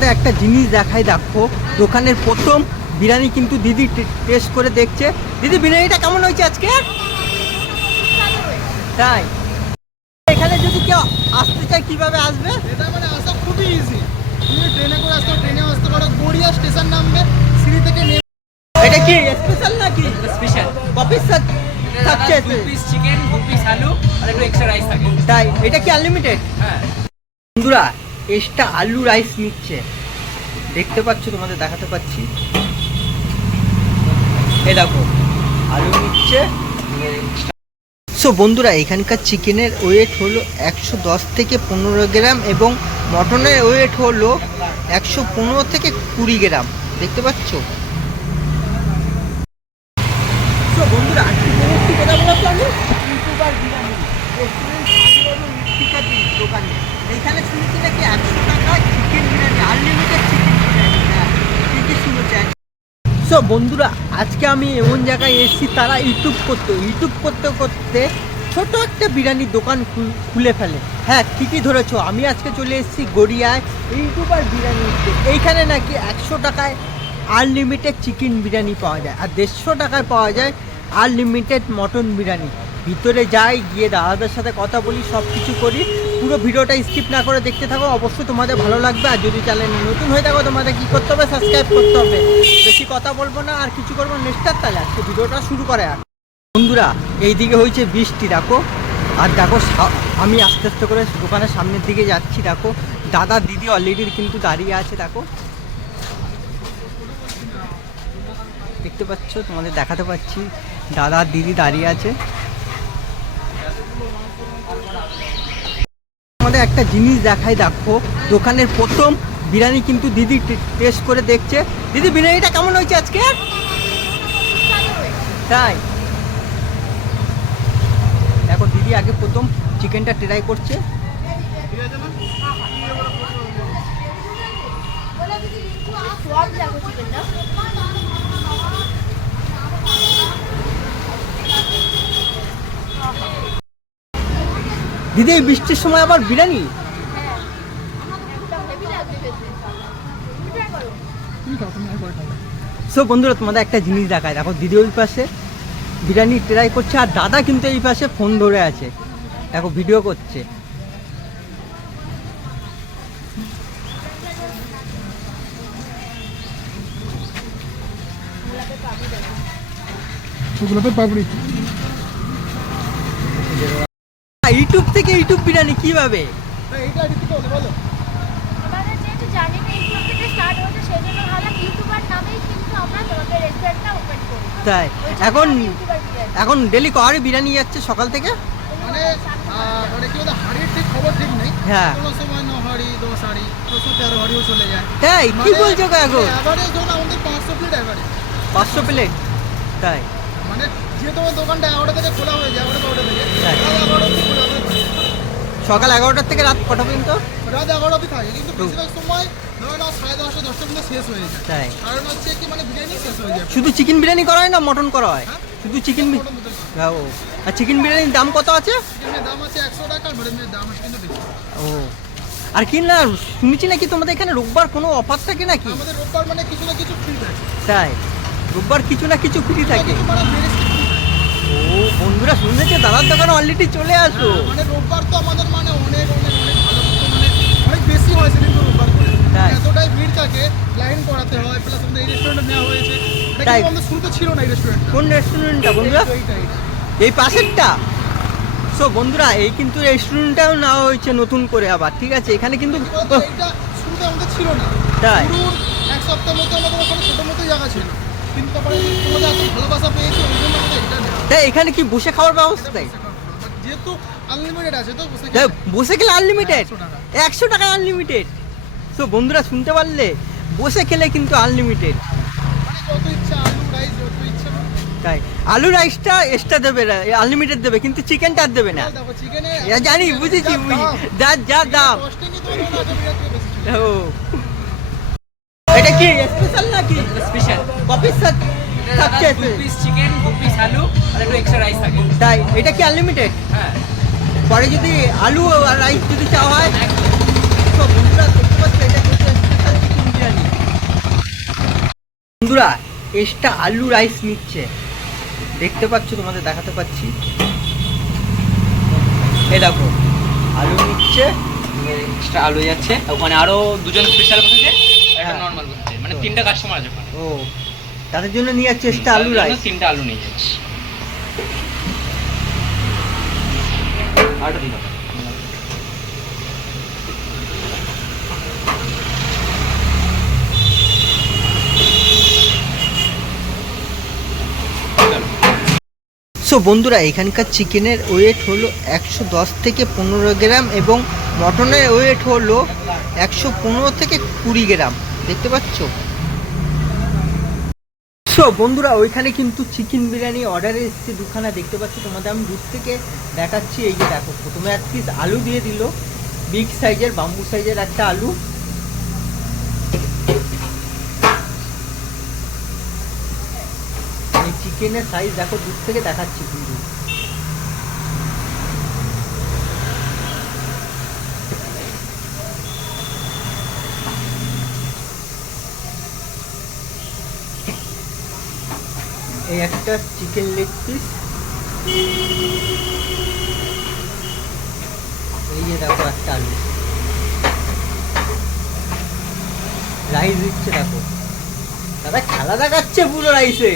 তোমাদের একটা জিনিস দেখাই, দেখো দোকানের প্রথম বিরিয়ানি কিন্তু দিদি টেস্ট করে দেখছে। দিদি বিরিয়ানিটা কেমন হয়েছে আজকে? তাই এখানে যদি কেউ আসতে চায় কিভাবে আসবে? এটা মানে আসা খুবই ইজি। তুমি ট্রেনে করে আসতে পারো, গড়িয়া স্টেশন নামবে, সিঁড়ি থেকে নেমে। এটা কি স্পেশাল নাকি? স্পেশাল কপিস থাকছে, 2 পিস চিকেন, 2 পিস আলু আর একটু এক্সট্রা রাইস থাকে। তাই এটা কি আনলিমিটেড? হ্যাঁ বন্ধুরা এক্সট্রা আলু রাইস নিচ্ছে, দেখতে পাচ্ছ, তোমাদের দেখাতে পাচ্ছি। এই দেখো আলু নিচ্ছে। সো বন্ধুরা এখানকার চিকেনের ওয়েট হলো 110 থেকে 15 গ্রাম এবং মটনের ওয়েট হলো 115 থেকে 20 গ্রাম, দেখতে পাচ্ছ। সো বন্ধুরা একটু কথা বলতে আমি ইউটিউবার বিরিয়ানি রেস্টুরেন্ট দোকানে এইখানে শুনেছি নাকি 100 টাকা chicken biryani, unlimited chicken biryani. হ্যাঁ ঠিকই শুনেছেন। সো বন্ধুরা আজকে আমি এমন জায়গায় এসেছি, তারা ইউটিউব করতে করতে ছোট একটা বিরিয়ানির দোকান খুলে ফেলে। হ্যাঁ ঠিকই ধরেছো, আমি আজকে চলে এসেছি গড়িয়ায় ইউটিউবার বিরিয়ানি। এইখানে নাকি 100 টাকায় আনলিমিটেড চিকেন বিরিয়ানি পাওয়া যায় আর 150 টাকায় পাওয়া যায় আনলিমিটেড মটন বিরিয়ানি। ভিতরে যাই, গিয়ে দাদাদের সাথে কথা বলি, সব কিছু করি। পুরো ভিডিওটা স্কিপ না করে দেখতে থাকো, অবশ্যই তোমাদের ভালো লাগবে। আর যদি চ্যানেল নতুন হয়ে থাকো তোমাদের কী করতে হবে, সাবস্ক্রাইব করতে হবে। বেশি কথা বলবো না আর কিছু করবো নেক্সটার, তাহলে আজকে ভিডিওটা শুরু করে। বন্ধুরা এইদিকে হয়েছে বৃষ্টি, দেখো। আর দেখো আমি আস্তে আস্তে করে দোকানের সামনের দিকে যাচ্ছি। দেখো দাদা দিদি অলরেডি কিন্তু দাঁড়িয়ে আছে, দেখো দেখতে পাচ্ছ, তোমাদের দেখাতে পাচ্ছি। দাদা দিদি দাঁড়িয়ে আছে। আমাদের একটা জিনিস দেখাই, দেখো দোকানের প্রথম বিরিয়ানি কিন্তু দিদি টেস্ট করে দেখছে। দিদি বিরিয়ানিটা কেমন হয়েছে আজকে? তাই দেখো দিদি আগে প্রথম চিকেনটা ট্রাই করছে। দিদি এই বৃষ্টির সময় আবার বিরিয়ানি? সো বন্ধুরা তোমাদের একটা জিনিস দেখায়, দেখো দিদি ওই পাশে বিরিয়ানি ট্রাই করছে আর দাদা কিন্তু এই পাশে ফোন ধরে আছে, দেখো ভিডিও করছে। ইউটিউব থেকে ইউটিউব বিরিয়ানি কিভাবে? এইটা দিতে বলো বলো। আমাদের যেহেতু জার্নি ইউটিউব থেকে স্টার্ট হয়েছে, সেই জন্য ভাবলাম ইউটিউবার নামেই কিন্তু আমরা তোমাদের রেস্টুরেন্টটা ওপেন করি। তাই এখন ডেলি কয় বিরিয়ানি যাচ্ছে সকাল থেকে? মানে মানে কি বলতো, হাড়ির ঠিক খবর ঠিক নেই। হ্যাঁ কোনো সময় 9 হাড়ি 10 হাড়ি 13 হাড়িও চলে যায়। তাই কি বলছো এখন? এভারেজ ধরুন আমাদের 500 প্লেট এভারেজ। 500 প্লেট? তাই মানে যে তোমার দোকানটা 11টা থেকে খোলা হয়ে যায়, 11টা থেকে তাই। রাত 11টা অবধি খোলা হয়। সকাল 11টা থেকে রাত কটা পর্যন্ত? রাত 11টা অবধি থাকে, কিন্তু বেশিরভাগ সময় ধরো না 10:30 10টা পর্যন্ত শেষ হয়ে যায়। তাই কারণ হচ্ছে কি মানে বিরিয়ানি শেষ হয়ে যায়। শুধু চিকেন বিরিয়ানি করা হয় না মটন করা হয়? হ্যাঁ? শুধু চিকেন মটন দুটোই হয়। ও, আর চিকেন বিরিয়ানির দাম কত আছে? চিকেনের দাম আছে 100 টাকা, আর বিরিয়ানির দাম আছে কিন্তু বেশি। ও, আর কি না শুনেছি নাকি তোমাদের এখানে রোববার কোনো অফার থাকে নাকি? আমাদের রোববার মানে কিছু না কিছু ফ্রি থাকে। তাই রোববার কিছু না কিছু ফ্রি থাকে। কিছু মানে মেরে ও বন্ধুরা শুনেছে দাদার দোকানে অলরেডি চলে আসো। মানে রোববার তো আমাদের মানে অনেক অনেক অনেক ভালো মতো মানে অনেক বেশি হয় সেদিন তো রোববার করে। তাই। এতটাই ভিড় থাকে, লাইন করাতে হয়, প্লাস আমাদের এই রেস্টুরেন্টে নেওয়া হয়েছে। এটা তাই। কিন্তু আমাদের শুরুতে ছিল না এই রেস্টুরেন্টটা। কোন রেস্টুরেন্টটা বন্ধুরা? এইটাই। এই পাশেরটা? সো বন্ধুরা এই কিন্তু রেস্টুরেন্টটাও নেওয়া হয়েছে নতুন করে আবার, ঠিক আছে। এখানে কিন্তু এইটা শুরুতে আমাদের ছিল না। তাই শুরুর এক সপ্তাহের মধ্যে আমাদের ওখানে ছোটো মতো জায়গা ছিল, কিন্তু তারপরে তোমাদের এত ভালোবাসা পেয়েছি ওই জন্য আমাদের এটা নেওয়া। তাই এখানে কি বসে খাওয়ার ব্যবস্থা? যেহেতু আনলিমিটেড আছে তো বসে তাই বসে খেলে আনলিমিটেড? 100 টাকা। 100 টাকা আনলিমিটেড? সো বন্ধুরা শুনতে পারলে, বসে খেলে কিন্তু আনলিমিটেড। মানে যত ইচ্ছা আলু রাইস যত ইচ্ছা। তাই আলু রাইসটা এক্সট্রা দেবে, আনলিমিটেড দেবে, কিন্তু চিকেনটা আর দেবে না। দেখো চিকেনে জানি বুঝেছি, যা দাম। কস্টিংই তো ওটা আগে বিরাট থেকে বেশি ছিল। ও এটা কি স্পেশাল নাকি? স্পেশাল কপিস থাকছে, 2 পিস চিকেন, 2 পিস আলু আর একটু এক্সট্রা রাইস থাকে। তাই এটা কি আনলিমিটেড? হ্যাঁ পরে যদি আলু আর রাইস যদি চাওয়া হয়? তো বন্ধুরা দেখতে পাচ্ছ এটা কিন্তু স্পেশাল চিকেন বন্ধুরা এক্সট্রা আলু রাইস নিচ্ছে, দেখতে পাচ্ছ, তোমাদের দেখাতে পাচ্ছি। এই দেখো আলু নিচ্ছে, এক্সট্রা আলু যাচ্ছে, ওখানে আরো দুজন স্পেশাল বসেছে, একটা হ্যাঁ। নর্মাল বসেছে, মানে তো। 3টা কাস্টমার আছে ওখানে। ও তাদের জন্য নিয়ে যাচ্ছে এক্সট্রা আলু রাইস। 3টা আলু নিয়ে যাচ্ছি। আরেকটা দিন সো বন্ধুরা এখানকার চিকেনের ওয়েট হলো 110 থেকে 15 গ্রাম এবং মটনের ওয়েট হলো 115 থেকে 20 গ্রাম, দেখতে পাচ্ছ। সো বন্ধুরা ওইখানে কিন্তু চিকেন বিরিয়ানি অর্ডারে এসেছে দুখানা, দেখতে পাচ্ছ তোমাদের আমি দূর থেকে দেখাচ্ছি। এই যে দেখো প্রথমে এক পিস আলু দিয়ে দিল, বিগ সাইজের বাম্বু সাইজের একটা আলু। এই চিকেনের সাইজ দেখো দূর থেকে দেখাচ্ছি কিন্তু। এই একটা চিকেন লেগ পিস, এই যে দেখো একটা আলু। রাইস দিচ্ছে দেখো, দাদা খেলা দেখাচ্ছে পুরো রাইসে।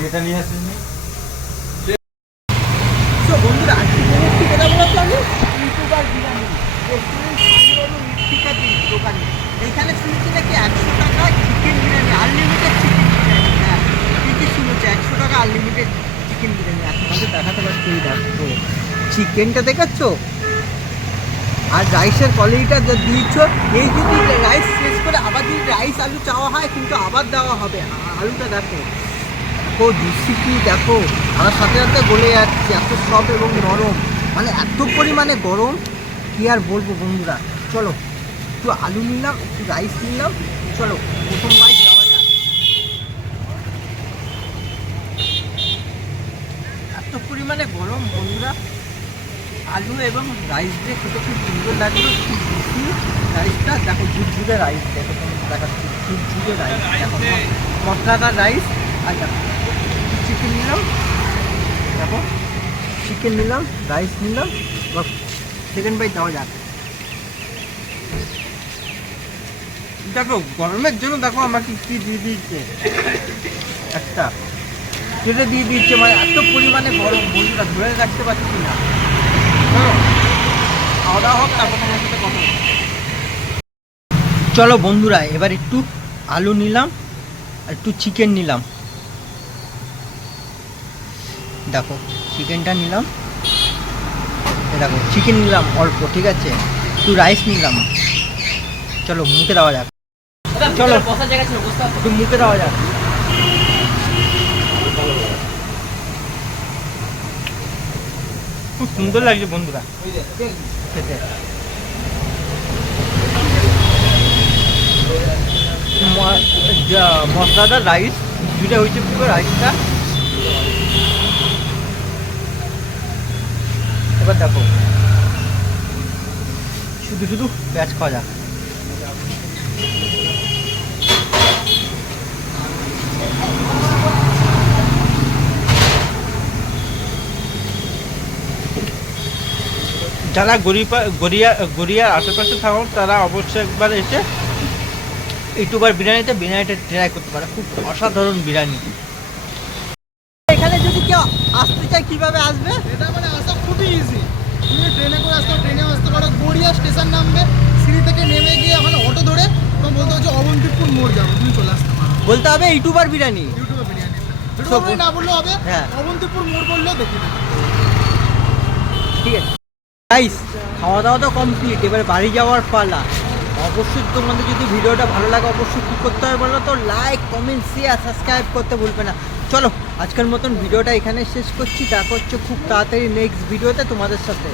যেটা নিয়ে আসেন বন্ধুরা, আজকে একটু কথা বলতো আমি ইউটিউবার বিরিয়ানি রেস্টুরেন্ট শিক্ষার্থী দোকানে। এইখানে শুনেছি নাকি 100 টাকা chicken biryani, unlimited chicken biryani. হ্যাঁ ঠিকই শুনেছি, 100 টাকা আনলিমিটেড চিকেন বিরিয়ানি। আপনাদের দেখাতে পারছি, এই দেখো চিকেনটা দেখাচ্ছ আর রাইসের কোয়ালিটিটা দিয়েছ। এই যদি রাইস শেষ করে আবার যদি রাইস আলু চাওয়া হয় কিন্তু আবার দেওয়া হবে। আলুটা দেখো দেখো জুসি, দেখো আর সাথে সাথে গলে যাচ্ছে, এত সফট এবং নরম, মানে এত পরিমাণে গরম কি আর বলবো বন্ধুরা। চলো একটু আলু নিলাম, একটু রাইস নিলাম, চলো প্রথম বাইট যাওয়া যাক। এত পরিমাণে গরম বন্ধুরা, আলু এবং রাইস দিয়ে খেতে খুব সুন্দর লাগলো। খুব জুসি রাইসটা দেখো, ঝুরঝুরে রাইস দেখো, দেখাচ্ছি ঝুরঝুরে রাইস দেখো, মশলাদার রাইস। আর দেখো চিকেন নিলাম, দেখো চিকেন নিলাম, রাইস নিলাম, সেকেন্ড বাইট দেওয়া যাক। দেখো গরমের জন্য দেখো আমাকে কি দিয়ে দিয়েছে, একটা কেটে দিয়ে দিচ্ছে, মানে এত পরিমাণে গরম বন্ধুরা ধরে রাখতে পারছি না। খাওয়া দাওয়া হোক তারপর তোমার সাথে কথা বলবো। চলো বন্ধুরা এবার একটু আলু নিলাম আর একটু চিকেন নিলাম, দেখো চিকেনটা নিলাম, দেখো চিকেন নিলাম অল্প, ঠিক আছে, একটু রাইস নিলাম। চলো মুখে দেওয়া যাক, চলো বসার জায়গা ছিল, বুঝতে পারছো? একটু মুখে দেওয়া যাক। খুব সুন্দর লাগছে বন্ধুরা খেতে। মশলাদার রাইস যেটা হয়েছে পুরো রাইসটা। এবার দেখো শুধু শুধু প্যাঁচ খাওয়া যাক। যারা গড়িয়ার আশেপাশে থাকো তারা অবশ্যই একবার এসে ইউটিউবার বিরিয়ানিটা ট্রাই করতে পারে, খুব অসাধারণ বিরিয়ানি। এখানে যদি কেউ আসতে চায় কিভাবে আসবে? এটা মানে আসা খুবই ইজি। তুমি ট্রেনে করে আসতে পারো, ট্রেনেও আসতে পারো, গড়িয়া স্টেশন নামবে, সিঁড়ি থেকে নেমে গিয়ে ওখানে অটো ধরে তোমার বলতে হচ্ছে অবন্তিপুর মোড় যাবো, তুমি চলে আসতে পারো। বলতে হবে ইউটিউবার বিরিয়ানি, ইউটিউবে বিরিয়ানি সব না বললেও হবে, হ্যাঁ। অবন্তিপুর মোড় বললেও দেখে দেবে। ঠিক আছে গাইস, খাওয়া দাওয়া তো কমপ্লিট, এবার বাড়ি যাওয়ার পালা। অবশ্যই তোমাদের যদি ভিডিওটা ভালো লাগে অবশ্যই কী করতে হবে বলো তো, লাইক কমেন্ট শেয়ার সাবস্ক্রাইব করতে ভুলবে না। চলো আজকের মতন ভিডিওটা এখানে শেষ করছি, দেখা হচ্ছে খুব তাড়াতাড়ি নেক্সট ভিডিওতে তোমাদের সাথে।